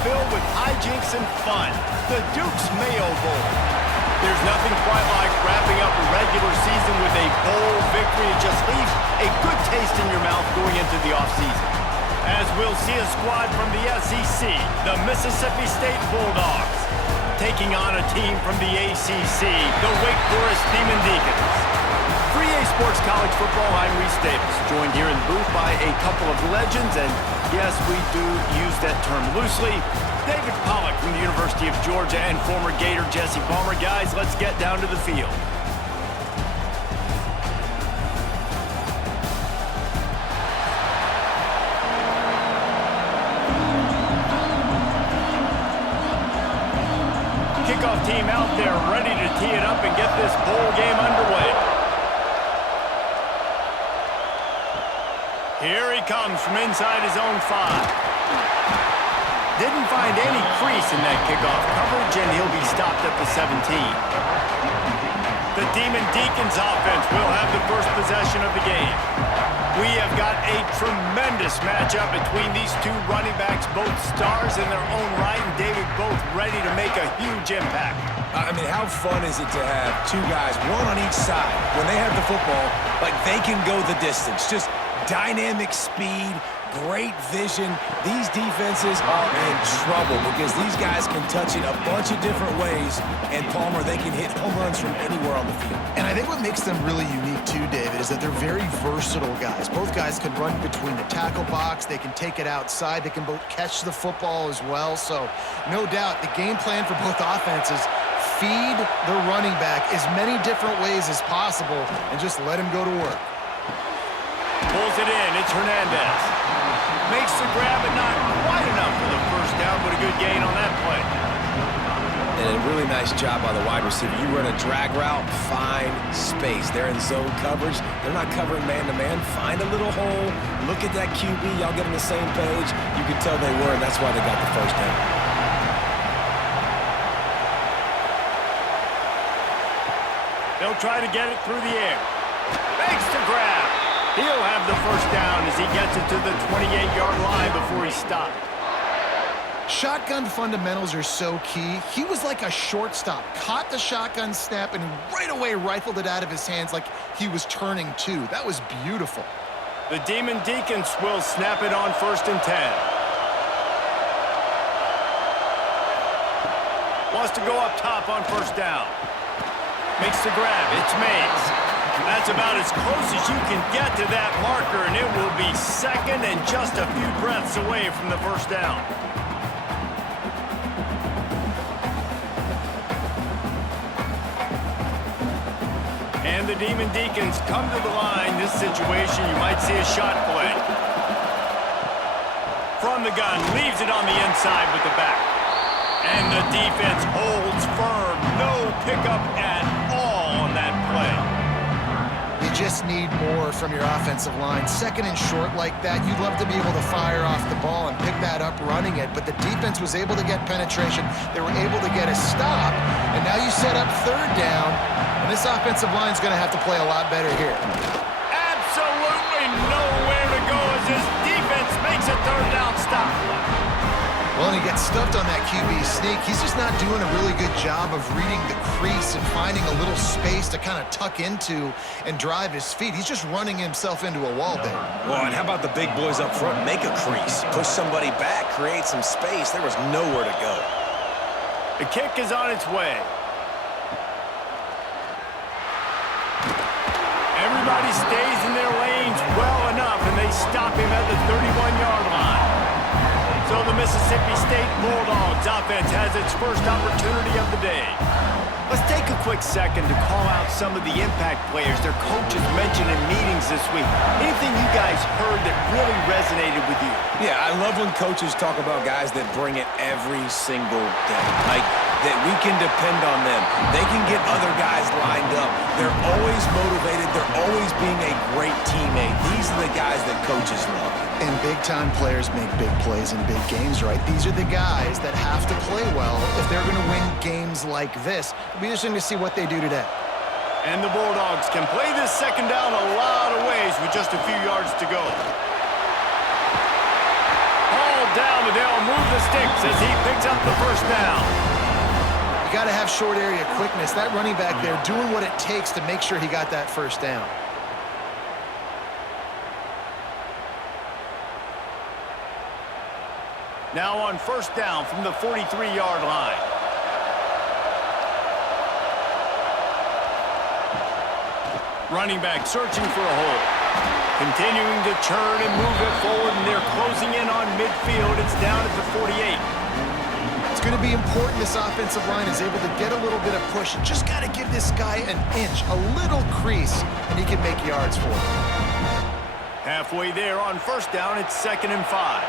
filled with hijinks and fun. The Duke's Mayo Bowl. There's nothing quite like wrapping up a regular season with a bowl victory. It just leaves a good taste in your mouth going into the offseason. As we'll see a squad from the SEC, the Mississippi State Bulldogs, taking on a team from the ACC, the Wake Forest Deacons. For EA Sports College Football, I'm Reese Davis, joined here in the booth by a couple of legends, and yes, we do use that term loosely. David Pollack from the University of Georgia and former Gator Jesse Palmer. Guys, let's get down to the field. Kickoff team out there ready to tee it up and get this bowl game underway. Here he comes from inside his own 5. Didn't find any crease in that kickoff coverage, and he'll be stopped at the 17. The Deacons offense will have the first possession of the game. We have got a tremendous matchup between these two running backs, both stars in their own right, and David, both ready to make a huge impact. I mean, how fun is it to have two guys, one on each side, when they have the football, like they can go the distance. Just dynamic speed, great vision. These defenses are in trouble because these guys can touch it a bunch of different ways, and Palmer, they can hit home runs from anywhere on the field. And I think what makes them really unique too, David, is that they're very versatile guys. Both guys can run between the tackle box, they can take it outside, they can both catch the football as well. So no doubt the game plan for both offenses, feed the running back as many different ways as possible and just let him go to work. Pulls it in, it's Hernandez. Makes the grab, but not quite enough for the first down, but a good gain on that play. And a really nice job by the wide receiver. You run a drag route, find space. They're in zone coverage. They're not covering man-to-man. Find a little hole. Look at that QB. Y'all get on the same page. You can tell they were, and that's why they got the first down. They'll try to get it through the air. Makes the grab. He'll have the first down as he gets it to the 28-yard line before he's stopped. Shotgun fundamentals are so key. He was like a shortstop, caught the shotgun snap, and right away rifled it out of his hands like he was turning two. That was beautiful. The Deacons will snap it on 1st and 10. Wants to go up top on 1st down. Makes the grab. It's Mays. That's about as close as you can get to that marker, and it will be second and just a few breaths away from the first down. And the Deacons come to the line. This situation, you might see a shot play. From the gun, leaves it on the inside with the back. And the defense holds firm. No pickup at all on that play. You just need more from your offensive line. Second and short like that, you'd love to be able to fire off the ball and pick that up running it, but the defense was able to get penetration. They were able to get a stop, and now you set up 3rd down, and this offensive line's going to have to play a lot better here. Absolutely nowhere to go as this defense makes a 3rd down stop. Well, and he gets stuffed on that QB sneak. He's just not doing a really good job of reading the crease and finding a little space to kind of tuck into and drive his feet. He's just running himself into a wall there. Well, and how about the big boys up front? Make a crease. Push somebody back. Create some space. There was nowhere to go. The kick is on its way. Everybody stays in their lanes well enough, and they stop him at the 31-yard line. So the Mississippi State Bulldogs offense has its first opportunity of the day. Let's take a quick second to call out some of the impact players their coaches mentioned in meetings this week. Anything you guys heard that really resonated with you? Yeah, I love when coaches talk about guys that bring it every single day. Like, that we can depend on them. They can get other guys lined up. They're always motivated. They're always being a great teammate. These are the guys that coaches love. And big-time players make big plays in big games, right? These are the guys that have to play well if they're going to win games like this. It'll be interesting to see what they do today. And the Bulldogs can play this second down a lot of ways with just a few yards to go. Hauled settled down, but they'll move the sticks as he picks up the first down. You got to have short area quickness. That running back there doing what it takes to make sure he got that first down. Now on first down from the 43-yard line. Running back searching for a hole. Continuing to turn and move it forward, and they're closing in on midfield. It's down at the 48. It's going to be important this offensive line is able to get a little bit of push. You just got to give this guy an inch, a little crease, and he can make yards for it. Halfway there on first down, it's 2nd and 5.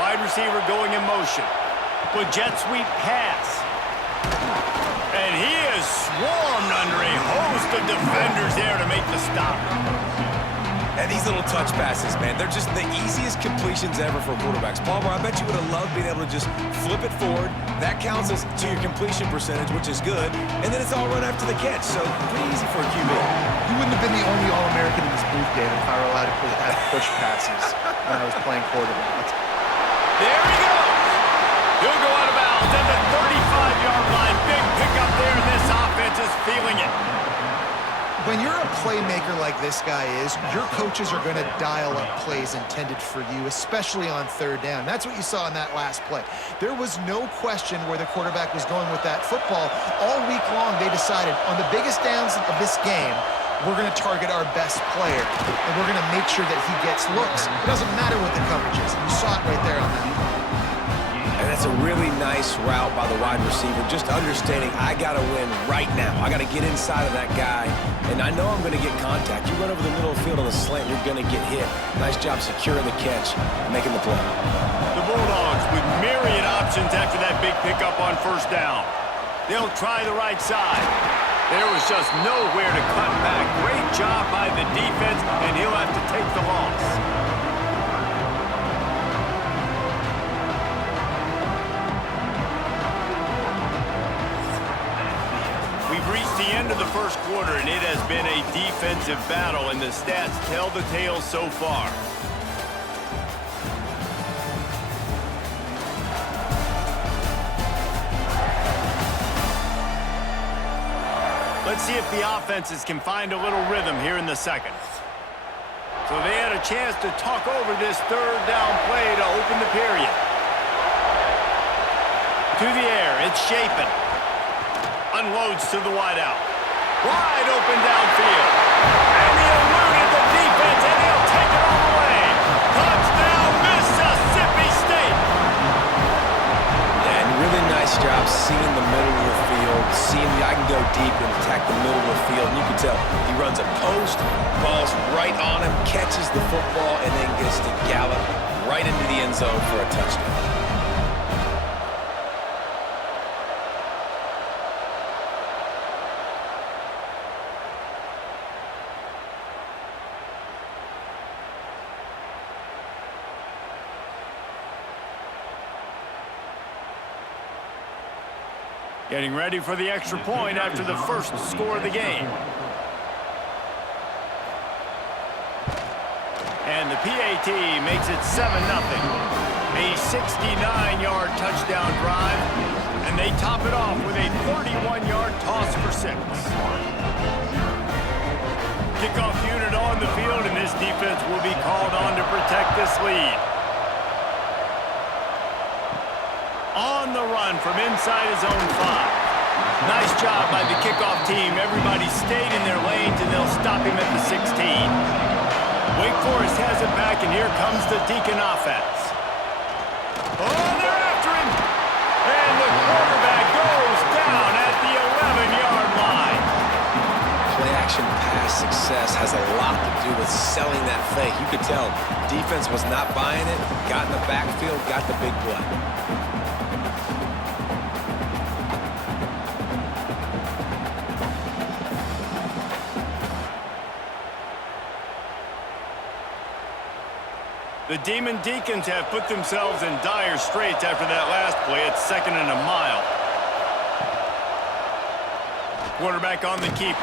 Wide receiver going in motion. With jet sweep pass. And he is swarmed under a host of defenders there to make the stop. And these little touch passes, man, they're just the easiest completions ever for quarterbacks. Palmer, I bet you would have loved being able to just flip it forward. That counts as to your completion percentage, which is good. And then it's all run after the catch, so pretty easy for a QB. You wouldn't have been the only All-American in this booth, David, if I were allowed to have push passes when I was playing quarterback. There he goes. He'll go out of bounds at the 35-yard line. Big pickup there, and this offense is feeling it. When you're a playmaker like this guy is, your coaches are going to dial up plays intended for you, especially on third down. That's what you saw in that last play. There was no question where the quarterback was going with that football. All week long, they decided on the biggest downs of this game, we're going to target our best player, and we're going to make sure that he gets looks. It doesn't matter what the coverage is. You saw it right there on that. And that's a really nice route by the wide receiver, just understanding I got to win right now. I got to get inside of that guy, and I know I'm going to get contact. You run over the middle of the field on a slant, you're going to get hit. Nice job securing the catch, making the play. The Bulldogs with myriad options after that big pickup on first down. They'll try the right side. There was just nowhere to cut back. Great job by the defense, and he'll have to take the loss. We've reached the end of the first quarter, and it has been a defensive battle, and the stats tell the tale so far. Let's see if the offenses can find a little rhythm here in the second. So they had a chance to talk over this third down play to open the period. To the air, it's Shapen. Unloads to the wideout. Wide open downfield. And he eluded the defense, and he'll take it all the way. Touchdown, Mississippi State. Yeah, and really nice job seeing the middle of the field, seeing I can go deep and attack the middle of the field. And you can tell he runs a post, ball's right on him, catches the football, and then gets to gallop right into the end zone for a touchdown. Getting ready for the extra point after the first score of the game. And the PAT makes it 7-0. A 69-yard touchdown drive. And they top it off with a 31-yard toss for 6. Kickoff unit on the field, and this defense will be called on to protect this lead. On the run from inside his own 5. Nice job by the kickoff team. Everybody stayed in their lanes, and they'll stop him at the 16. Wake Forest has it back, and here comes the Deacon offense. Oh, they're after him! And the quarterback goes down at the 11-yard line. Play-action pass success has a lot to do with selling that fake. You could tell defense was not buying it, got in the backfield, got the big play. The Demon Deacons have put themselves in dire straits after that last play. It's 2nd and a mile. Quarterback on the keeper.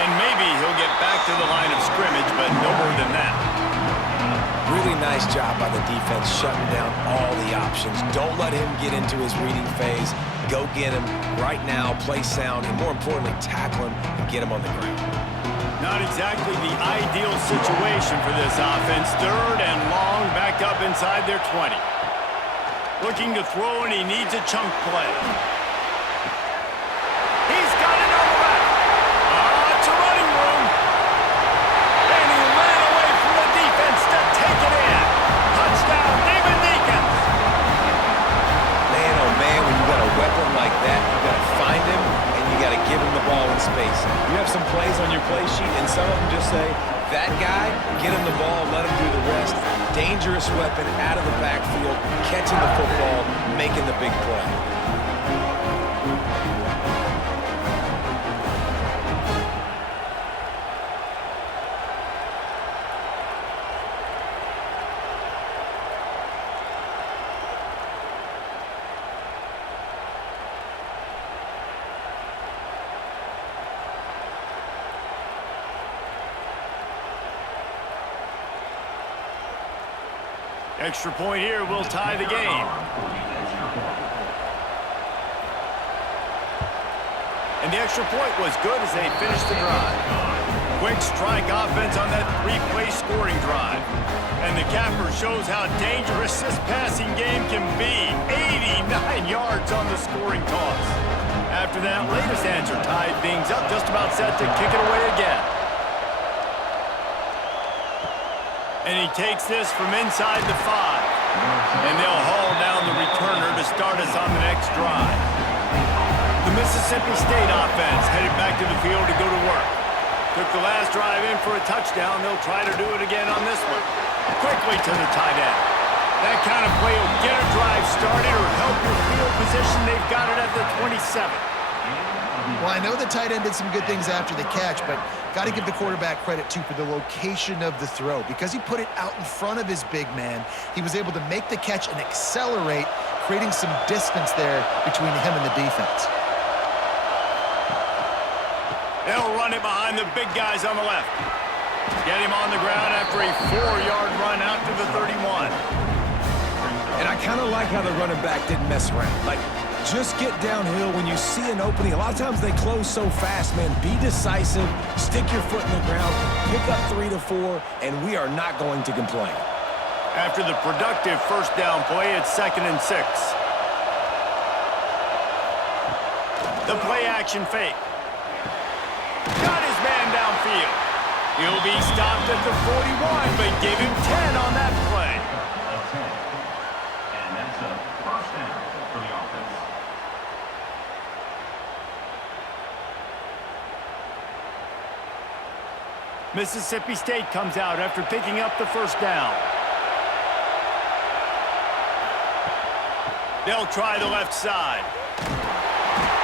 And maybe he'll get back to the line of scrimmage, but no more than that. Really nice job by the defense shutting down all the options. Don't let him get into his reading phase. Go get him right now, play sound, and more importantly, tackle him and get him on the ground. Not exactly the ideal situation for this offense. 3rd and long, back up inside their 20. Looking to throw, and he needs a chunk play. He's got it on the left. It's a running room. And he ran away from the defense to take it in. Touchdown, Deacons. Man, oh man, when you got a weapon like that, you got to find him, and you got to give him the ball in space. You have some plays on your play sheet, and some of them just say, that guy, get him the ball, let him do the rest. Dangerous weapon out of the backfield, catching the football, making the big play. Extra point here will tie the game. And the extra point was good as they finished the drive. Quick strike offense on that 3-play scoring drive. And the capper shows how dangerous this passing game can be. 89 yards on the scoring toss. After that latest answer tied things up, just about set to kick it away again. And he takes this from inside the 5. And they'll haul down the returner to start us on the next drive. The Mississippi State offense headed back to the field to go to work. Took the last drive in for a touchdown. They'll try to do it again on this one. Quickly to the tight end. That kind of play will get a drive started or help your field position. They've got it at the 27. Well, I know the tight end did some good things after the catch, but got to give the quarterback credit, too, for the location of the throw. Because he put it out in front of his big man, he was able to make the catch and accelerate, creating some distance there between him and the defense. They'll run it behind the big guys on the left. Get him on the ground after a 4-yard run out to the 31. And I kind of like how the running back didn't mess around. Like, just get downhill when you see an opening. A lot of times they close so fast, man. Be decisive, stick your foot in the ground, pick up 3 to 4, and we are not going to complain. After the productive first down play, it's 2nd and 6. The play action fake. Got his man downfield. He'll be stopped at the 41, but give him 10 on that play. And that's a first down for the offense. Mississippi State comes out after picking up the first down. They'll try the left side.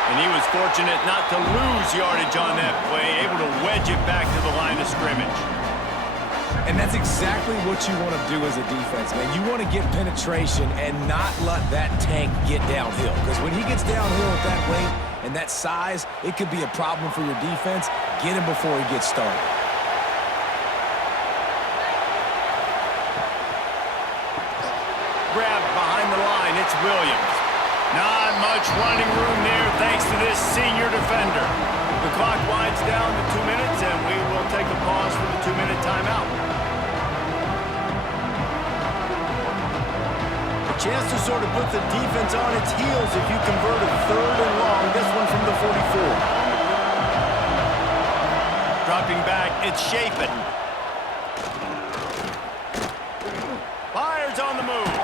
And he was fortunate not to lose yardage on that play, able to wedge it back to the line of scrimmage. And that's exactly what you want to do as a defense, man. You want to get penetration and not let that tank get downhill. Because when he gets downhill with that weight and that size, it could be a problem for your defense. Get him before he gets started. Grabbed behind the line, it's Williams. Not much running room there thanks to this senior defender. The clock winds down to 2 minutes, and we will take a pause for the 2-minute timeout. A chance to sort of put the defense on its heels if you convert a 3rd and long, this one from the 44. Dropping back, it's Chapin. Fires on the move.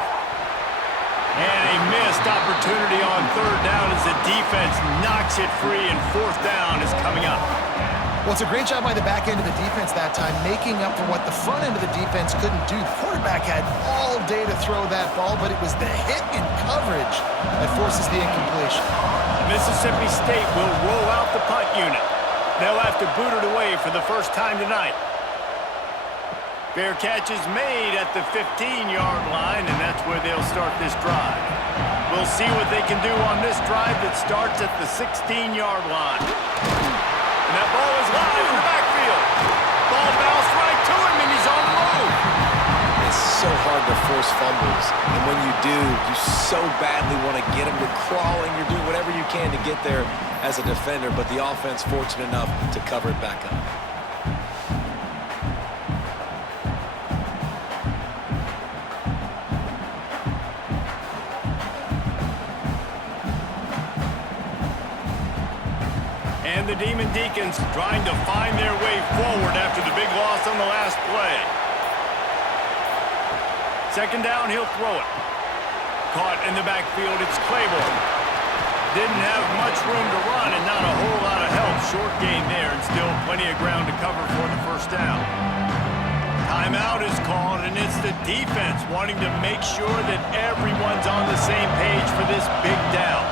And a missed opportunity on 3rd down as the defense knocks it free, and 4th down is coming up. Well, it's a great job by the back end of the defense that time, making up for what the front end of the defense couldn't do. The quarterback had all day to throw that ball, but it was the hit in coverage that forces the incompletion. Mississippi State will roll out the punt unit. They'll have to boot it away for the first time tonight. Fair catch is made at the 15-yard line, and that's where they'll start this drive. We'll see what they can do on this drive that starts at the 16-yard line. And that ball is live in the backfield. Ball bounced right to him, and he's on the move. It's starting to force fumbles. And when you do, you so badly want to get them. You're crawling. You're doing whatever you can to get there as a defender, but the offense fortunate enough to cover it back up. And the Deacons trying to find their way forward after the big loss on the last play. Second down, he'll throw it. Caught in the backfield, it's Claiborne. Didn't have much room to run and not a whole lot of help. Short gain there and still plenty of ground to cover for the first down. Timeout is called, and it's the defense wanting to make sure that everyone's on the same page for this big down.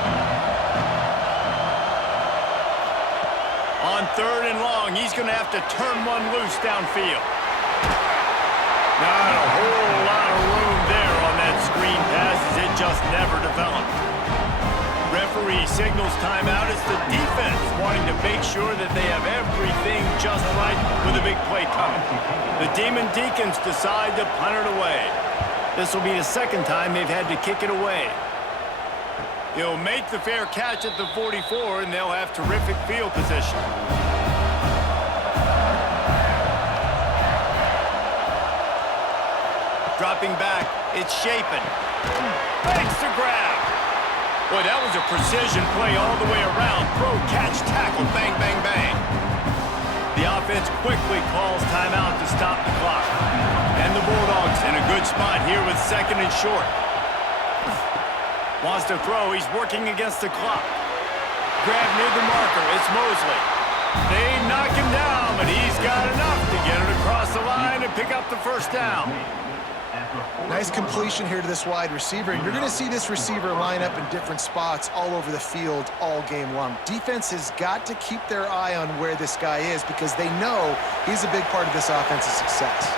On third and long, he's going to have to turn one loose downfield. Not a whole lot of room there on that screen pass as it just never developed. Referee signals timeout. It's the defense wanting to make sure that they have everything just right with a big play coming. The Deacons decide to punt it away. This will be the second time they've had to kick it away. He'll make the fair catch at the 44, and they'll have terrific field position. Dropping back, it's Shapen. Makes the grab. Boy, that was a precision play all the way around. Throw, catch, tackle, bang, bang, bang. The offense quickly calls timeout to stop the clock. And the Bulldogs in a good spot here with second and short. Wants to throw, he's working against the clock. Grab near the marker, it's Mosley. They knock him down, but he's got enough to get it across the line and pick up the first down. Nice completion here to this wide receiver, and you're going to see this receiver line up in different spots all over the field all game long. Defense has got to keep their eye on where this guy is because they know he's a big part of this offense's success.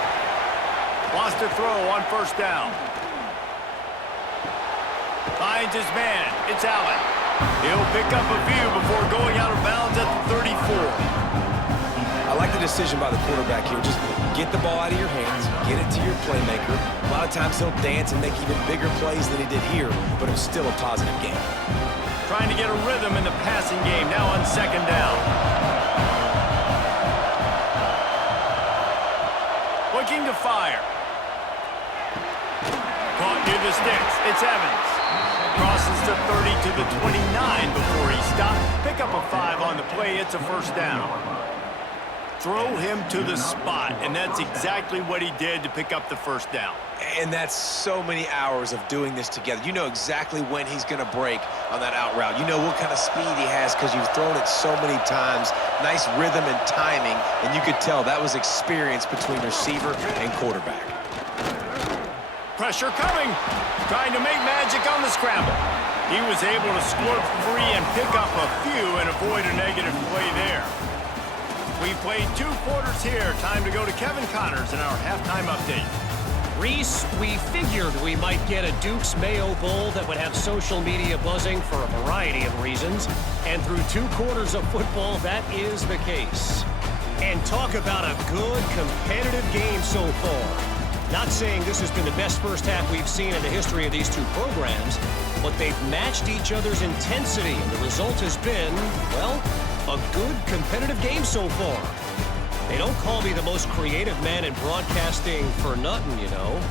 Wants to throw on first down. Finds his man. It's Allen. He'll pick up a few before going out of bounds at the 34. I like the decision by the quarterback here. Just get the ball out of your hands, get it to your playmaker. A lot of times he'll dance and make even bigger plays than he did here, but it was still a positive game. Trying to get a rhythm in the passing game now on second down. Looking to fire. Caught near the sticks. It's Evans. Crosses the 30 to the 29 before he stopped. Pick up a 5 on the play. It's a first down. Throw him to the spot, and that's exactly what he did to pick up the first down. And that's so many hours of doing this together. You know exactly when he's going to break on that out route. You know what kind of speed he has because you've thrown it so many times. Nice rhythm and timing, and you could tell that was experience between receiver and quarterback. Pressure coming. Trying to make magic on the scramble. He was able to squirt free and pick up a few and avoid a negative play there. We played 2 quarters here. Time to go to Kevin Connors in our halftime update. Reese, we figured we might get a Duke's Mayo Bowl that would have social media buzzing for a variety of reasons. And through 2 quarters of football, that is the case. And talk about a good, competitive game so far. Not saying this has been the best first half we've seen in the history of these 2 programs, but they've matched each other's intensity, and the result has been, well, a good competitive game so far. They don't call me the most creative man in broadcasting for nothing, you know.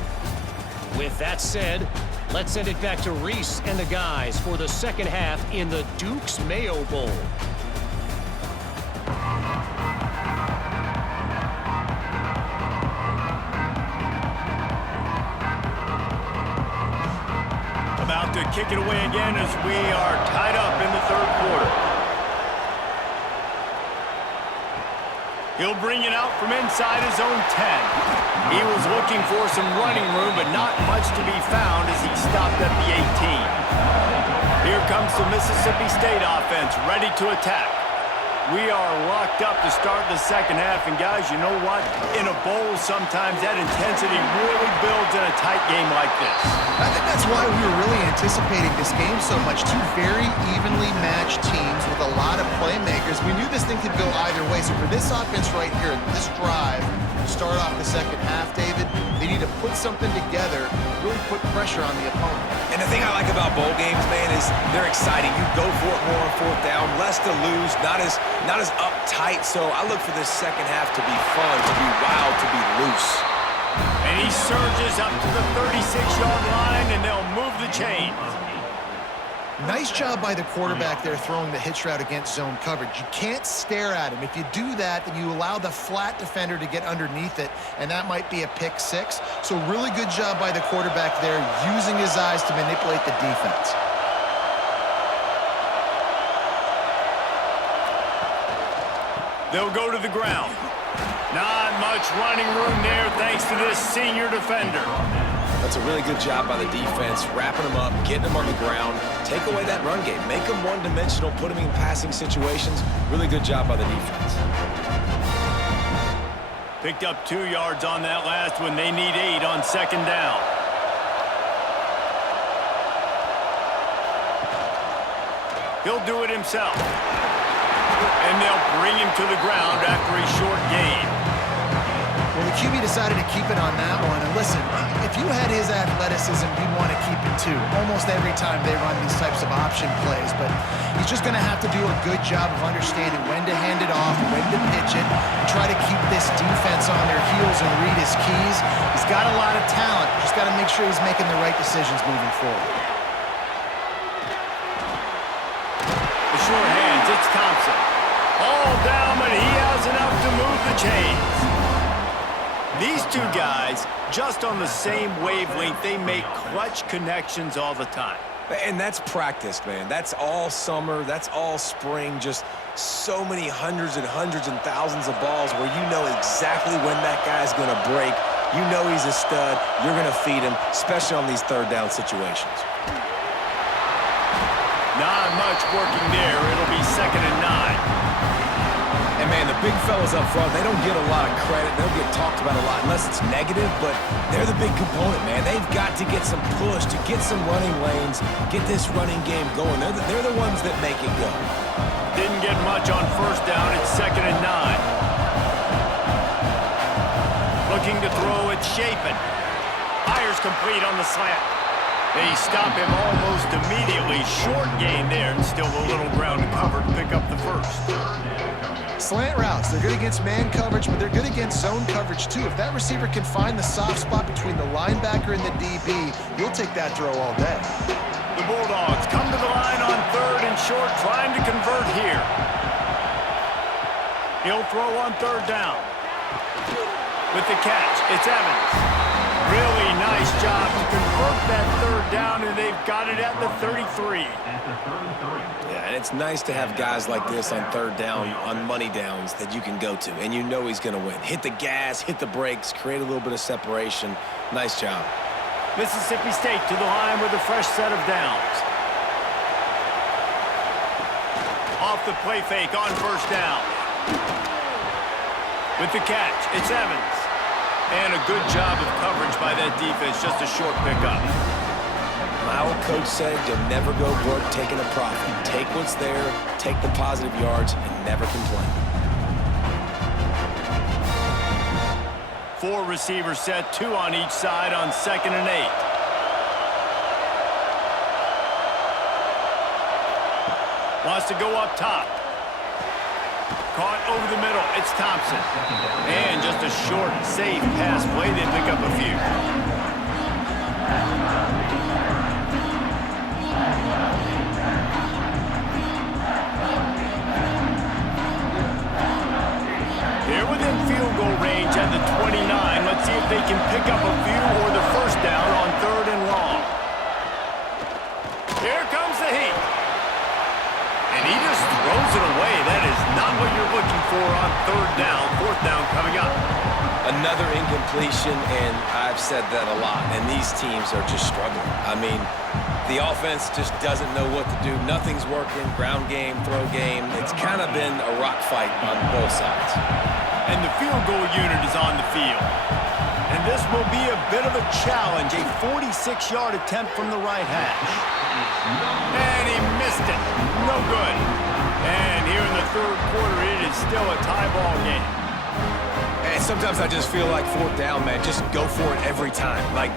With that said, let's send it back to Reese and the guys for the second half in the Duke's Mayo Bowl. About to kick it away again as we are tied up in the third quarter. He'll bring it out from inside his own 10. He was looking for some running room, but not much to be found as he stopped at the 18. Here comes the Mississippi State offense, ready to attack. We are locked up to start the second half, and guys, you know what? In a bowl, sometimes that intensity really builds in a tight game like this. I think that's why we were really anticipating this game so much. Two very evenly matched teams with a lot of playmakers. We knew this thing could go either way. So for this offense right here, this drive, to start off the second half, David, they need to put something together, really put pressure on the opponent. And the thing I like about bowl games, man, is they're exciting. You go for it more on fourth down, less to lose, not as uptight. So I look for this second half to be fun, to be wild, to be loose. And he surges up to the 36-yard line, and they'll move the chains. Nice job by the quarterback there throwing the hitch route against zone coverage. You can't stare at him. If you do that, then you allow the flat defender to get underneath it, and that might be a pick six. So really good job by the quarterback there, using his eyes to manipulate the defense. They'll go to the ground. Not much running room there thanks to this senior defender. That's a really good job by the defense, wrapping them up, getting them on the ground, take away that run game, make them one-dimensional, put them in passing situations. Really good job by the defense. Picked up 2 yards on that last one. They need 8 on second down. He'll do it himself. And they'll bring him to the ground after a short gain. Well, the QB decided to keep it on that one. And listen, if you had his athleticism, you'd want to keep it too. Almost every time they run these types of option plays. But he's just going to have to do a good job of understanding when to hand it off, when to pitch it, and try to keep this defense on their heels and read his keys. He's got a lot of talent. Just got to make sure he's making the right decisions moving forward. The short hands, it's Thompson. All down, but he has enough to move the chains. These two guys, just on the same wavelength, they make clutch connections all the time. And that's practice, man. That's all summer. That's all spring. Just so many hundreds and thousands of balls where you know exactly when that guy's going to break. You know he's a stud. You're going to feed him, especially on these third down situations. Not much working there. It'll be 2nd and 9. And, man, the big fellas up front, they don't get a lot of credit. They don't get talked about a lot unless it's negative, but they're the big component, man. They've got to get some push, to get some running lanes, get this running game going. They're the ones that make it go. Didn't get much on first down. It's 2nd and 9. Looking to throw, it's Chapin. Fires complete on the slant. They stop him almost immediately. Short gain there, and still a little ground to cover to pick up the first. Slant routes, they're good against man coverage, but they're good against zone coverage too. If that receiver can find the soft spot between the linebacker and the DB, you'll take that throw all day. The Bulldogs come to the line on 3rd and short, trying to convert here. He'll throw on 3rd down. With the catch, it's Evans. Really nice job to convert that 3rd down, and they've got it at the 33. Yeah, and it's nice to have guys like this on 3rd down, on money downs that you can go to, and you know he's going to win. Hit the gas, hit the brakes, create a little bit of separation. Nice job. Mississippi State to the line with a fresh set of downs. Off the play fake on 1st down. With the catch, it's Evans. And a good job of coverage by that defense, just a short pickup. My old coach said you'll never go broke taking a profit. Take what's there, take the positive yards, and never complain. 4 receivers set, 2 on each side on 2nd and 8. Wants to go up top. Caught over the middle. It's Thompson. And just a short, safe pass play. They pick up a few. They're within field goal range at the 29. Let's see if they can pick up a few or the first down on 3rd and long. Here comes the heat. And he just throws it away. That is not what you're looking for on 3rd down. 4th down coming up. Another incompletion, and I've said that a lot, and these teams are just struggling. I mean, The offense just doesn't know what to do. Nothing's working. Ground game, throw game. It's kind of been a rock fight on both sides. And the field goal unit is on the field. And this will be a bit of a challenge, a 46-yard attempt from the right hash. And he missed it. No good. And here in the third quarter, it is still a tie ball game. And sometimes I just feel like fourth down, man, just go for it every time. Like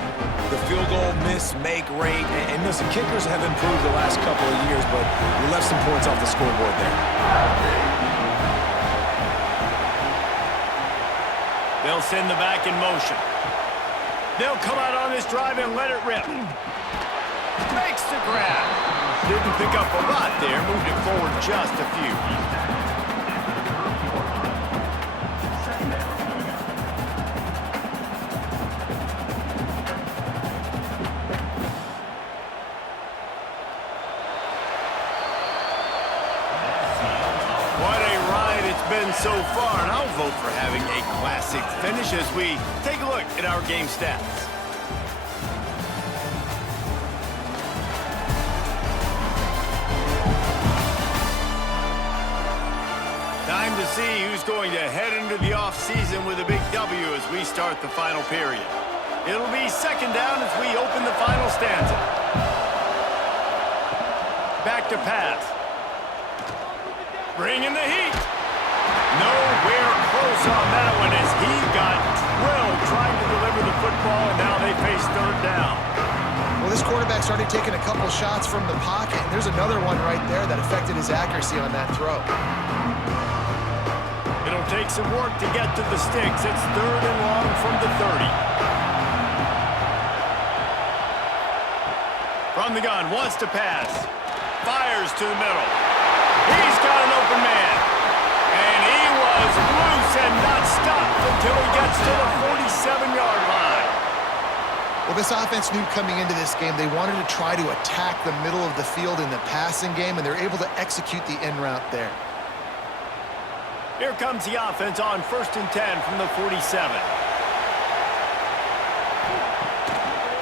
the field goal miss, make rate. And listen, kickers have improved the last couple of years, but we left some points off the scoreboard there. They'll send the back in motion. They'll come out on this drive and let it rip. Makes the grab. Didn't pick up a lot there. Moved it forward just a few. What a ride it's been so far, and I'll vote for having a classic finish as we take a look at our game stats. Time to see who's going to head into the offseason with a big W as we start the final period. It'll be second down as we open the final stanza. Back to pass. Bring in the heat. Nowhere close on that one as he got drilled trying to deliver the football, and now they face third down. Well, this quarterback started taking a couple shots from the pocket, and there's another one right there that affected his accuracy on that throw. It'll take some work to get to the sticks. It's third and long from the 30. From the gun, wants to pass. Fires to the middle. He's got an open man. And he was loose and not stopped until he gets to the 47-yard line. Well, this offense knew coming into this game they wanted to try to attack the middle of the field in the passing game, and they're able to execute the in route there. Here comes the offense on 1st and 10 from the 47.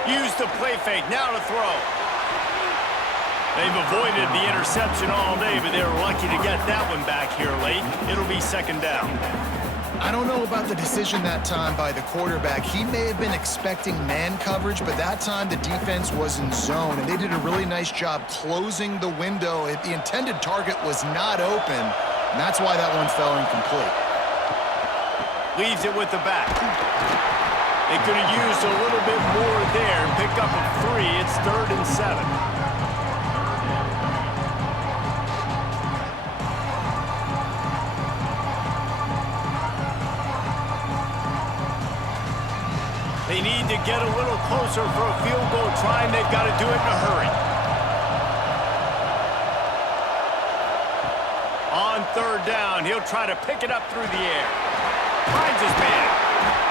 Use the play fake, now to throw. They've avoided the interception all day, but they were lucky to get that one back here late. It'll be second down. I don't know about the decision that time by the quarterback. He may have been expecting man coverage, but that time the defense was in zone, and they did a really nice job closing the window. The intended target was not open, and that's why that one fell incomplete. Leaves it with the back. They could have used a little bit more there. Pick up a 3. It's 3rd and 7. They need to get a little closer for a field goal try, and they've got to do it in a hurry. On third down, he'll try to pick it up through the air. Finds his man.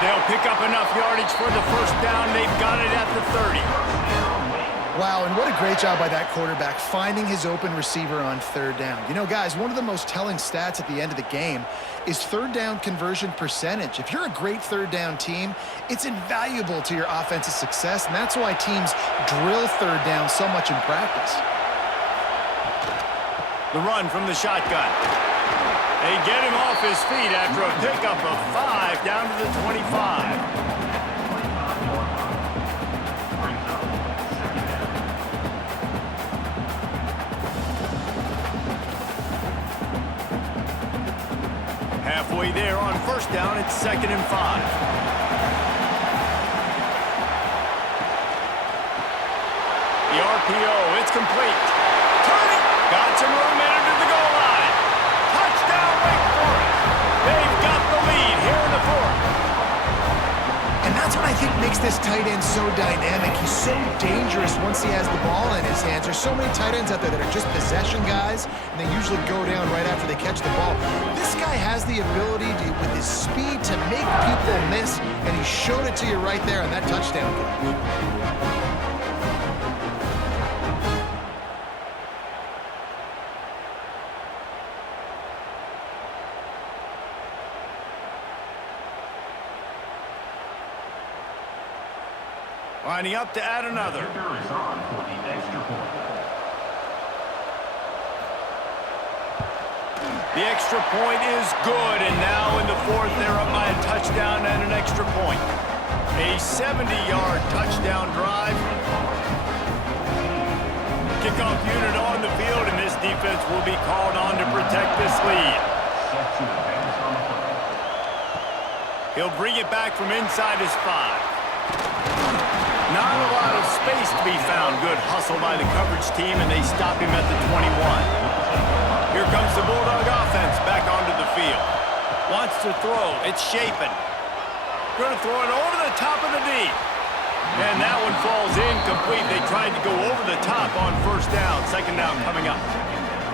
They'll pick up enough yardage for the first down. They've got it at the 30. Wow, and what a great job by that quarterback finding his open receiver on third down. You know, guys, one of the most telling stats at the end of the game is third down conversion percentage. If you're a great third down team, it's invaluable to your offensive success, and that's why teams drill third down so much in practice. The run from the shotgun. They get him off his feet after a pickup of 5 down to the 25. Halfway there on first down, it's 2nd and 5. The RPO, it's complete. Turning, got some room into the goal line. Touchdown, Wake Forest. They've got the lead here in the 4th. And that's what I think makes this tight end so dynamic. He's so dangerous once he has the ball in his hands. There's so many tight ends out there that are just possession guys, and they usually go down right after they catch the ball. This guy has the ability to, with his speed, to make people miss, and he showed it to you right there on that touchdown catch. Lining up to add another. Kicker is on for the extra The extra point is good, and now in the fourth, they're up by a touchdown and an extra point. A 70-yard touchdown drive. Kickoff unit on the field, and this defense will be called on to protect this lead. He'll bring it back from inside his 5. Not a lot of space to be found. Good hustle by the coverage team, and they stop him at the 21. Here comes the Bulldog offense back onto the field. Wants to throw. It's shaping. Going to throw it over the top of the D. And that one falls incomplete. They tried to go over the top on first down. Second down coming up.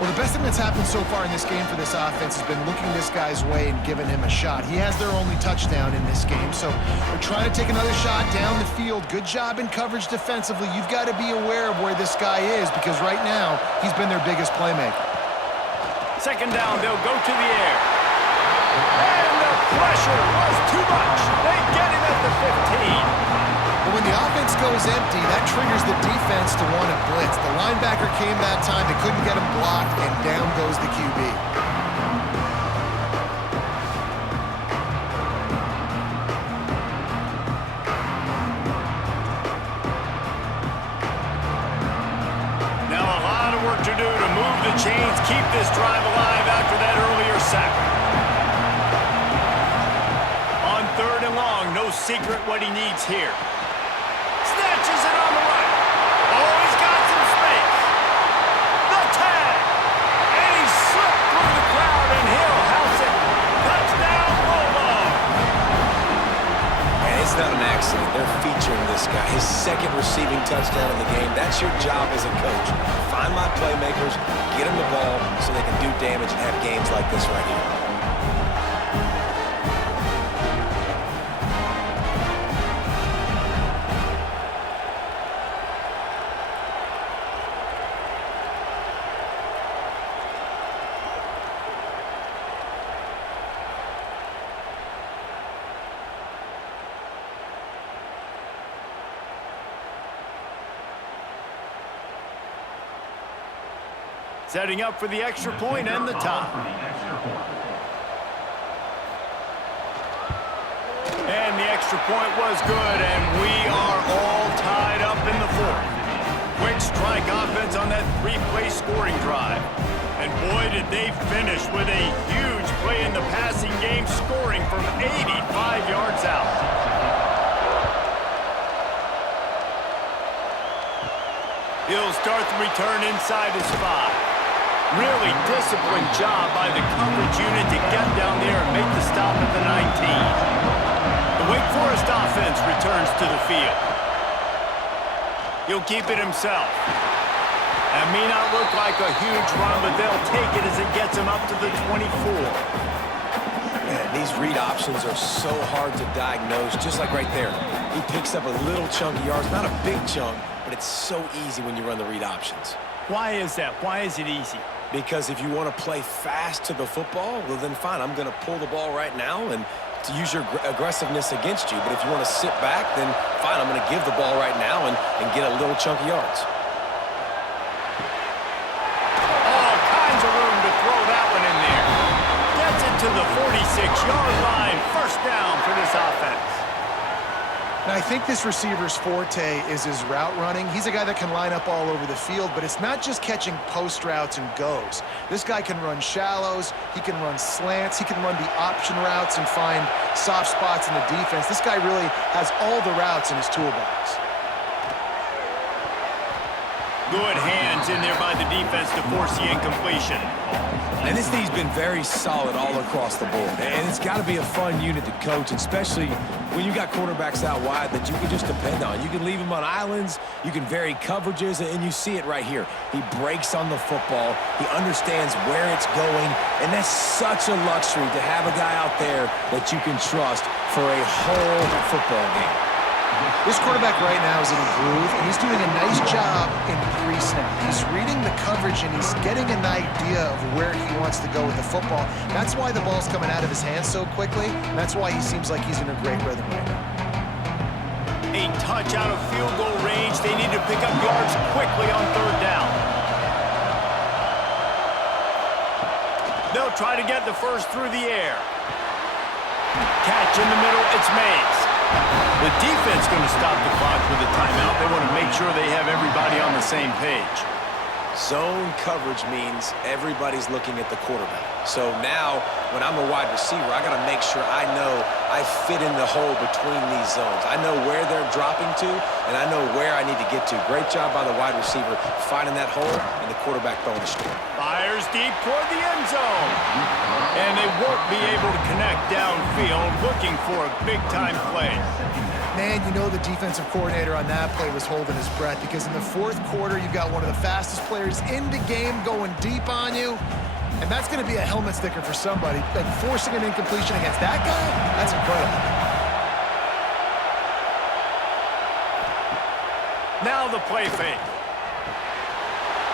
Well, the best thing that's happened so far in this game for this offense has been looking this guy's way and giving him a shot. He has their only touchdown in this game, so they're trying to take another shot down the field. Good job in coverage defensively. You've got to be aware of where this guy is because right now he's been their biggest playmaker. Second down, they'll go to the air. And the pressure was too much. They get him at the 15. But when the offense goes empty, that triggers the defense to want to blitz. The linebacker came that time. They couldn't get him blocked, and down goes the QB. Now a lot of work to do to move the chains, keep this drive alive after that earlier sack. On third and long, no secret what he needs here. Snatches it on the right. Oh, he's got some space. The tag. And he slipped through the crowd, and he'll house it. Touchdown, Bulldogs. And it's not an accident. They're featuring this guy. His second receiving touchdown of the game. That's your job as a coach. Find my playmakers, get them the ball so they can do damage and have games like this right here. Setting up for the extra point and the tie. And the extra point was good, and we are all tied up in the fourth. Quick strike offense on that three-play scoring drive. And boy, did they finish with a huge play in the passing game, scoring from 85 yards out. He'll start the return inside his 5. Really disciplined job by the coverage unit to get down there and make the stop at the 19. The Wake Forest offense returns to the field. He'll keep it himself. That may not look like a huge run, but they'll take it as it gets him up to the 24. Man, these read options are so hard to diagnose, just like right there. He picks up a little chunk of yards, not a big chunk, but it's so easy when you run the read options. Why is that? Why is it easy? Because if you want to play fast to the football, well then fine, I'm going to pull the ball right now and to use your aggressiveness against you. But if you want to sit back, then fine, I'm going to give the ball right now and get a little chunk of yards. All kinds of room to throw that one in there. Gets it to the 46-yard line. First down for this offense. Now, I think this receiver's forte is his route running. He's a guy that can line up all over the field, but it's not just catching post routes and goes. This guy can run shallows, he can run slants, he can run the option routes and find soft spots in the defense. This guy really has all the routes in his toolbox. Good hands in there by the defense to force the incompletion. And this team's been very solid all across the board. And it's got to be a fun unit to coach, especially when you got quarterbacks out wide that you can just depend on. You can leave them on islands, you can vary coverages, and you see it right here. He breaks on the football, he understands where it's going, and that's such a luxury to have a guy out there that you can trust for a whole football game. This quarterback right now is in a groove, and he's doing a nice job in pre-snap. He's reading the coverage, and he's getting an idea of where he wants to go with the football. That's why the ball's coming out of his hands so quickly, and that's why he seems like he's in a great rhythm right now. A touch out of field goal range. They need to pick up yards quickly on third down. They'll try to get the first through the air. Catch in the middle, it's Mays. The defense going to stop the clock with a timeout. They want to make sure they have everybody on the same page. Zone coverage means everybody's looking at the quarterback. So now, when I'm a wide receiver, I got to make sure I know I fit in the hole between these zones. I know where they're dropping to, and I know where I need to get to. Great job by the wide receiver finding that hole, and the quarterback throwing the straight. Fires deep toward the end zone. And they won't be able to connect downfield, looking for a big-time play. Man, you know the defensive coordinator on that play was holding his breath because in the fourth quarter, you've got one of the fastest players in the game going deep on you, and that's going to be a helmet sticker for somebody. Like, forcing an incompletion against that guy, that's incredible. Now the play fake.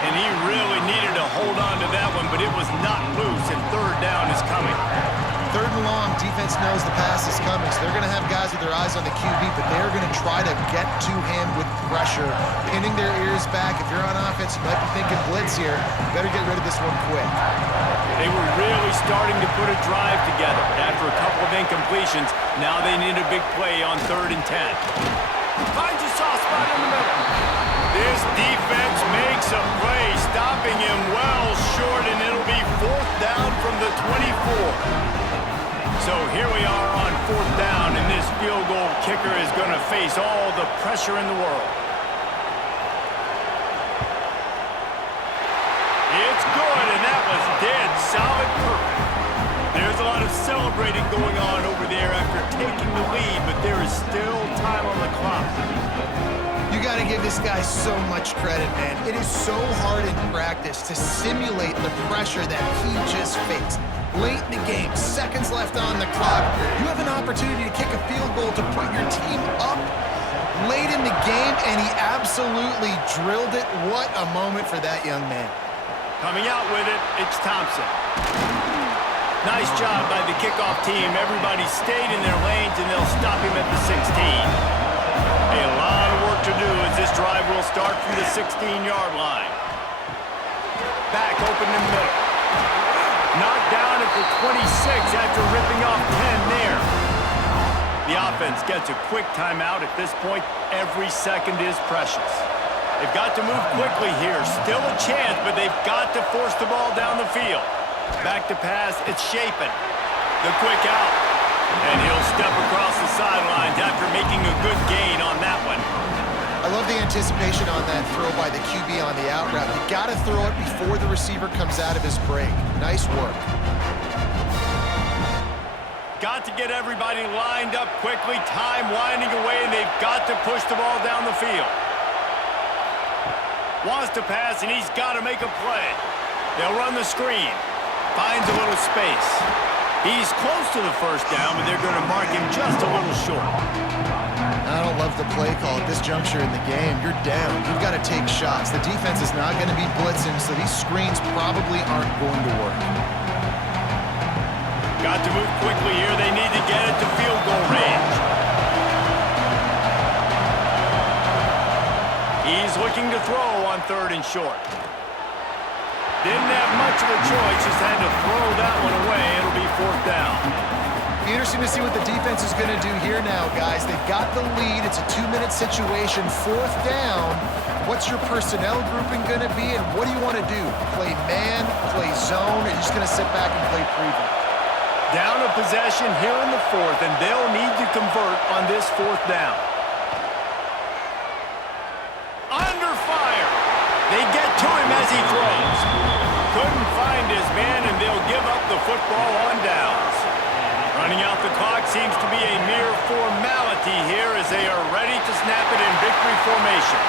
And he really needed to hold on to that one, but it was not loose, and third down is coming. Third and long, defense knows the pass is coming, so they're going to have guys with their eyes on the QB, but they're going to try to get to him with pressure, pinning their ears back. If you're on offense, you might be thinking blitz here. Better get rid of this one quick. They were really starting to put a drive together, but after a couple of incompletions, now they need a big play on 3rd and 10. Finds a soft spot in the middle. This defense makes a play, stopping him well short, and it'll be 4th down from the 24. So here we are on 4th down, and this field goal kicker is going to face all the pressure in the world. It's good, and that was dead solid perfect. There's a lot of celebrating going on over there after taking the lead, but there is still time on the clock. You got to give this guy so much credit, man. It is so hard in practice to simulate the pressure that he just faced. Late in the game, seconds left on the clock. You have an opportunity to kick a field goal to put your team up late in the game, and he absolutely drilled it. What a moment for that young man. Coming out with it, it's Thompson. Nice job by the kickoff team. Everybody stayed in their lanes, and they'll stop him at the 16. A lot of work to do as this drive will start from the 16-yard line. Back open in the middle. Knocked down at the 26 after ripping off 10 there. The offense gets a quick timeout. At this point, every second is precious. They've got to move quickly here. Still a chance, but they've got to force the ball down the field. Back to pass, it's Shapen. The quick out. And he'll step across the sidelines after making a good gain on that one. I love the anticipation on that throw by the QB on the out route. You got to throw it before the receiver comes out of his break. Nice work. Got to get everybody lined up quickly. Time winding away, and they've got to push the ball down the field. Wants to pass, and he's got to make a play. They'll run the screen. Finds a little space. He's close to the first down, but they're going to mark him just a little short. I don't love the play call at this juncture in the game. You're down. You've got to take shots. The defense is not going to be blitzing, so these screens probably aren't going to work. Got to move quickly here. They need to get it to field goal range. He's looking to throw on 3rd and short. Didn't have much of a choice, just had to throw that one away. It'll be 4th down. Be interesting to see what the defense is going to do here now, guys. They've got the lead. It's a 2-minute situation. 4th down. What's your personnel grouping going to be, and what do you want to do? Play man, play zone, or you're just going to sit back and play prevent? Down a possession here in the 4th, and they'll need to convert on this 4th down. Under fire. They get to him as he throws. Couldn't find his man, and they'll give up the football on downs. Running out the clock seems to be a mere formality here as they are ready to snap it in victory formation.